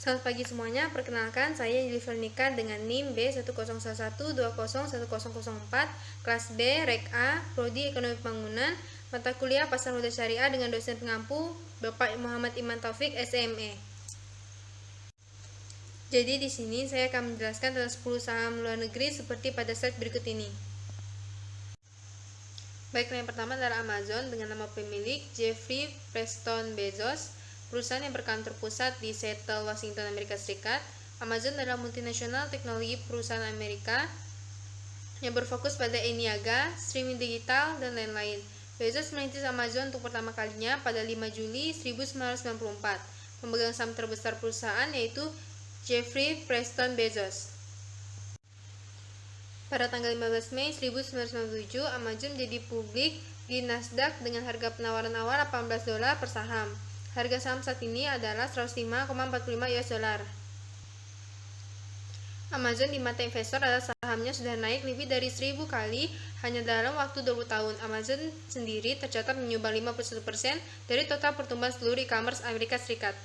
Selamat pagi semuanya, perkenalkan saya Yuli Vernika dengan NIM B10112010004, kelas B, Rek A, Prodi Ekonomi Pembangunan, mata kuliah Pasar Modal Syariah dengan dosen pengampu Bapak Muhammad Iman Taufik, SME. Jadi di sini saya akan menjelaskan tentang 10 saham luar negeri seperti pada slide berikut ini. Baik, yang pertama adalah Amazon dengan nama pemilik Jeffrey Preston Bezos, perusahaan yang berkantor pusat di Seattle, Washington, Amerika Serikat. Amazon adalah multinasional teknologi perusahaan Amerika yang berfokus pada e-niaga, streaming digital, dan lain-lain. Bezos merintis Amazon untuk pertama kalinya pada 5 Juli 1994. Pemegang saham terbesar perusahaan yaitu Jeffrey Preston Bezos. Pada tanggal 15 Mei 1997, Amazon menjadi publik di Nasdaq dengan harga penawaran awal $18 per saham. Harga saham saat ini adalah 105,45 US dollar. Amazon di mata investor adalah sahamnya sudah naik lebih dari 1000 kali hanya dalam waktu 20 tahun. Amazon sendiri tercatat menyumbang 51% dari total pertumbuhan seluruh e-commerce Amerika Serikat.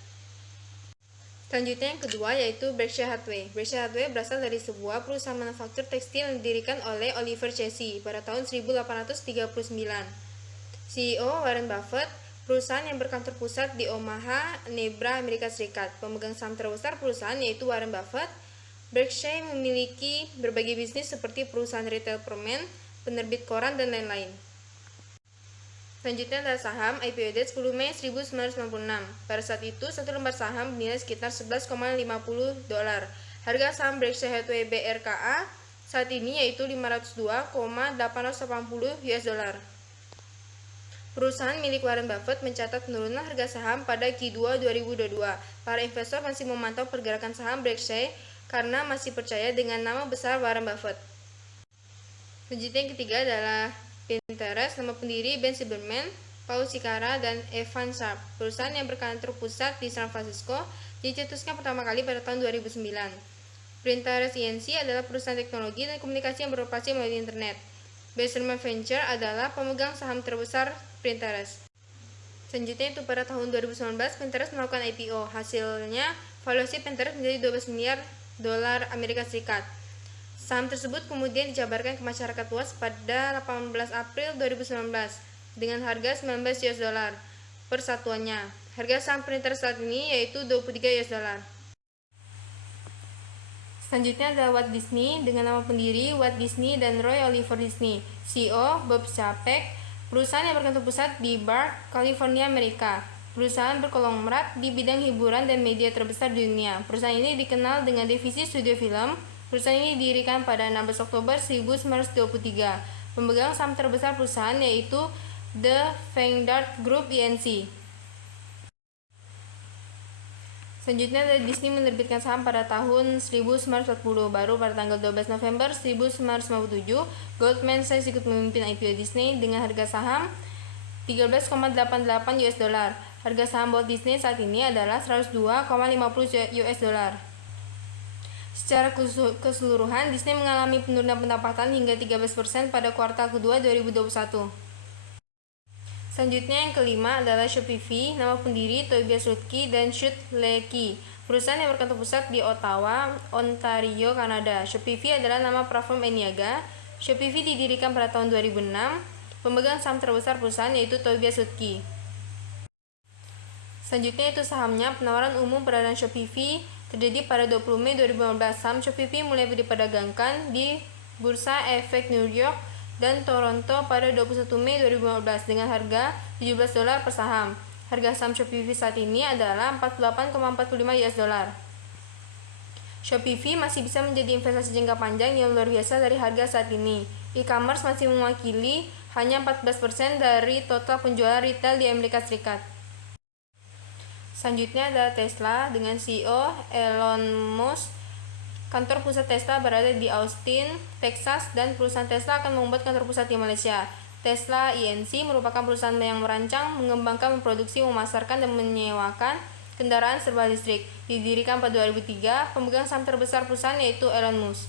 Selanjutnya yang kedua yaitu Berkshire Hathaway. Berkshire Hathaway berasal dari sebuah perusahaan manufaktur tekstil yang didirikan oleh Oliver Chase pada tahun 1839. CEO Warren Buffett, perusahaan yang berkantor pusat di Omaha, Nebraska, Amerika Serikat. Pemegang saham terbesar perusahaan yaitu Warren Buffett. Berkshire memiliki berbagai bisnis seperti perusahaan retail permen, penerbit koran, dan lain-lain. Selanjutnya adalah saham IPO date 10 Mei 1996. Pada saat itu, satu lembar saham bernilai sekitar 11,50 dolar. Harga saham Berkshire Hathaway BRKA saat ini yaitu 502,880 US dollar. Perusahaan milik Warren Buffett mencatat penurunan harga saham pada Q2 2022. Para investor masih memantau pergerakan saham Berkshire karena masih percaya dengan nama besar Warren Buffett. Selanjutnya yang ketiga adalah Pinterest, nama pendiri Ben Silbermann, Paul Sikara, dan Evan Sharp. Perusahaan yang berkantor pusat di San Francisco dicetuskan pertama kali pada tahun 2009. Pinterest Inc. adalah perusahaan teknologi dan komunikasi yang beroperasi melalui internet. Bessemer Venture adalah pemegang saham terbesar Pinterest. Selanjutnya itu pada tahun 2019 Pinterest melakukan IPO. Hasilnya valuasi Pinterest menjadi 12 miliar dolar Amerika Serikat. Saham tersebut kemudian dijabarkan ke masyarakat luas pada 18 April 2019 dengan harga 19 US dollar per satuannya. Harga saham Pinterest saat ini yaitu 23 US dollar. Selanjutnya ada Walt Disney dengan nama pendiri Walt Disney dan Roy Oliver Disney. CEO Bob Chapek, perusahaan yang berkantor pusat di Burbank, California, Amerika. Perusahaan berkonglomerat di bidang hiburan dan media terbesar di dunia. Perusahaan ini dikenal dengan divisi studio film. Perusahaan ini didirikan pada 16 Oktober 1923. Pemegang saham terbesar perusahaan yaitu The Vanguard Group Inc. Selanjutnya Disney menerbitkan saham pada tahun 1940. Baru pada tanggal 12 November 1957, Goldman Sachs ikut memimpin IPO Disney dengan harga saham 13,88 US dollar. Harga saham Walt Disney saat ini adalah 102,50 US dollar. Secara keseluruhan, Disney mengalami penurunan pendapatan hingga 13% pada kuartal kedua 2021. Selanjutnya yang kelima adalah Shopify, nama pendiri Tobias Lutke dan Shut Lecky, perusahaan yang berkantor pusat di Ottawa, Ontario, Kanada. Shopify adalah nama platform e-niaga. Shopify didirikan pada tahun 2006. Pemegang saham terbesar perusahaan yaitu Tobias Lutke. Selanjutnya itu sahamnya. Penawaran umum perdana Shopify terjadi pada 20 Mei 2015. Saham Shopify mulai diperdagangkan di Bursa Efek New York dan Toronto pada 21 Mei 2015 dengan harga 17 dolar per saham. Harga saham Shopify saat ini adalah 48,45 US dollar. Shopify masih bisa menjadi investasi jangka panjang yang luar biasa dari harga saat ini. E-commerce masih mewakili hanya 14% dari total penjualan retail di Amerika Serikat. Selanjutnya adalah Tesla dengan CEO Elon Musk. Kantor pusat Tesla berada di Austin, Texas, dan perusahaan Tesla akan membuat kantor pusat di Malaysia. Tesla Inc. merupakan perusahaan yang merancang, mengembangkan, memproduksi, memasarkan, dan menyewakan kendaraan serba listrik. Didirikan pada 2003, pemegang saham terbesar perusahaan yaitu Elon Musk.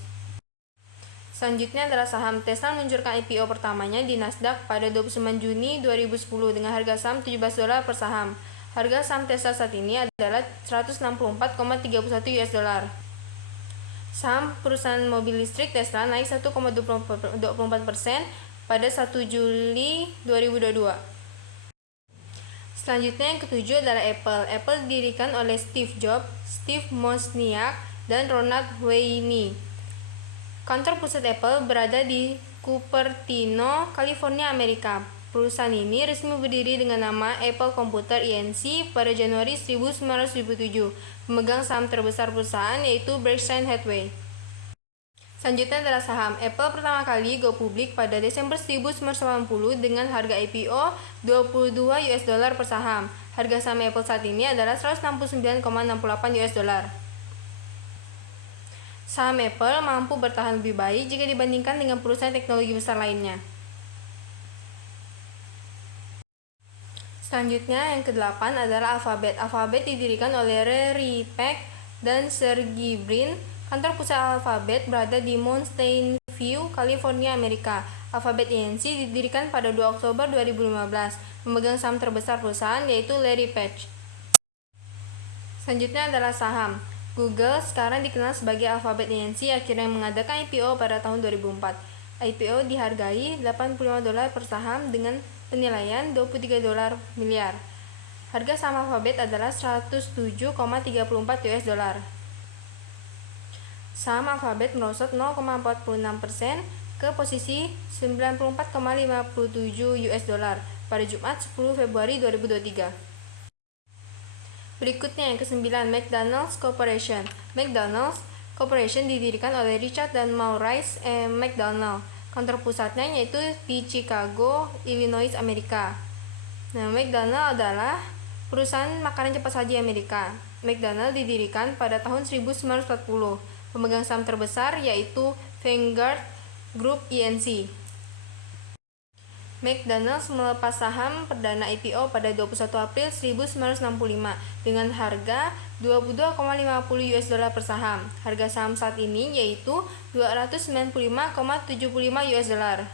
Selanjutnya adalah saham. Tesla meluncurkan IPO pertamanya di Nasdaq pada 29 Juni 2010 dengan harga saham 17 dolar per saham. Harga saham Tesla saat ini adalah 164,31 US dollar. Saham perusahaan mobil listrik Tesla naik 1,24% pada 1 Juli 2022. Selanjutnya yang ketujuh adalah Apple. Apple didirikan oleh Steve Jobs, Steve Wozniak, dan Ronald Wayne. Kantor pusat Apple berada di Cupertino, California, Amerika. Perusahaan ini resmi berdiri dengan nama Apple Computer Inc. pada Januari 1997. Pemegang saham terbesar perusahaan yaitu Berkshire Hathaway. Selanjutnya adalah saham. Apple pertama kali go publik pada Desember 1980 dengan harga IPO 22 US dollar per saham. Harga saham Apple saat ini adalah 169,68 US dollar. Saham Apple mampu bertahan lebih baik jika dibandingkan dengan perusahaan teknologi besar lainnya. Selanjutnya yang ke-8 adalah Alphabet. Alphabet didirikan oleh Larry Page dan Sergey Brin. Kantor pusat Alphabet berada di Mountain View, California, Amerika. Alphabet Inc. didirikan pada 2 Oktober 2015. Pemegang saham terbesar perusahaan yaitu Larry Page. Selanjutnya adalah saham. Google, sekarang dikenal sebagai Alphabet Inc., akhirnya mengadakan IPO pada tahun 2004. IPO dihargai $85 per saham dengan penilaian 23 dolar miliar. Harga saham Alphabet adalah 107,34 US dollar. Saham Alphabet merosot 0,46% ke posisi 94,57 US dollar pada Jumat 10 Februari 2023. Berikutnya yang ke-9, McDonald's Corporation. McDonald's Corporation didirikan oleh Richard dan Maurice McDonald. Kantor pusatnya yaitu di Chicago, Illinois, Amerika. Nah, McDonald adalah perusahaan makanan cepat saji Amerika. McDonald didirikan pada tahun 1940. Pemegang saham terbesar yaitu Vanguard Group Inc. McDonald's melepas saham perdana IPO pada 21 April 1965 dengan harga 22,50 US dollar per saham. Harga saham saat ini yaitu 295,75 US dollar.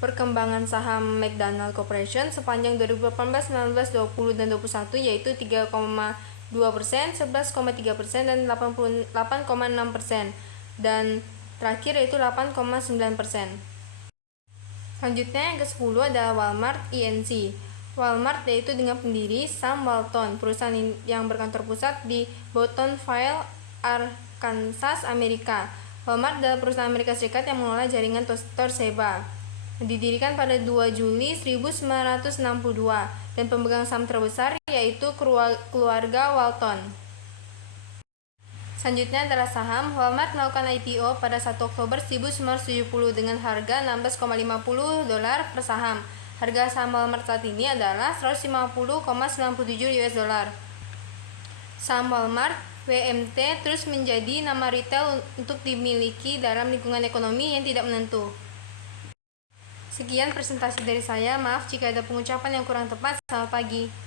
Perkembangan saham McDonald Corporation sepanjang 2018, 19, 20, dan 21 yaitu 3,2%, 11,3%, dan 88,6%, dan terakhir yaitu 8,9%. Selanjutnya yang ke-10 adalah Walmart Inc. Walmart yaitu dengan pendiri Sam Walton, perusahaan yang berkantor pusat di Bentonville, Arkansas, Amerika. Walmart adalah perusahaan Amerika Serikat yang mengelola jaringan Toshiba. Didirikan pada 2 Juli 1962 dan pemegang saham terbesar yaitu keluarga Walton. Selanjutnya adalah saham. Walmart melakukan IPO pada 1 Oktober 1970 dengan harga 16,50 dolar per saham. Harga saham Walmart saat ini adalah 150,97 US dollar. Saham Walmart WMT terus menjadi nama retail untuk dimiliki dalam lingkungan ekonomi yang tidak menentu. Sekian presentasi dari saya. Maaf jika ada pengucapan yang kurang tepat. Selamat pagi.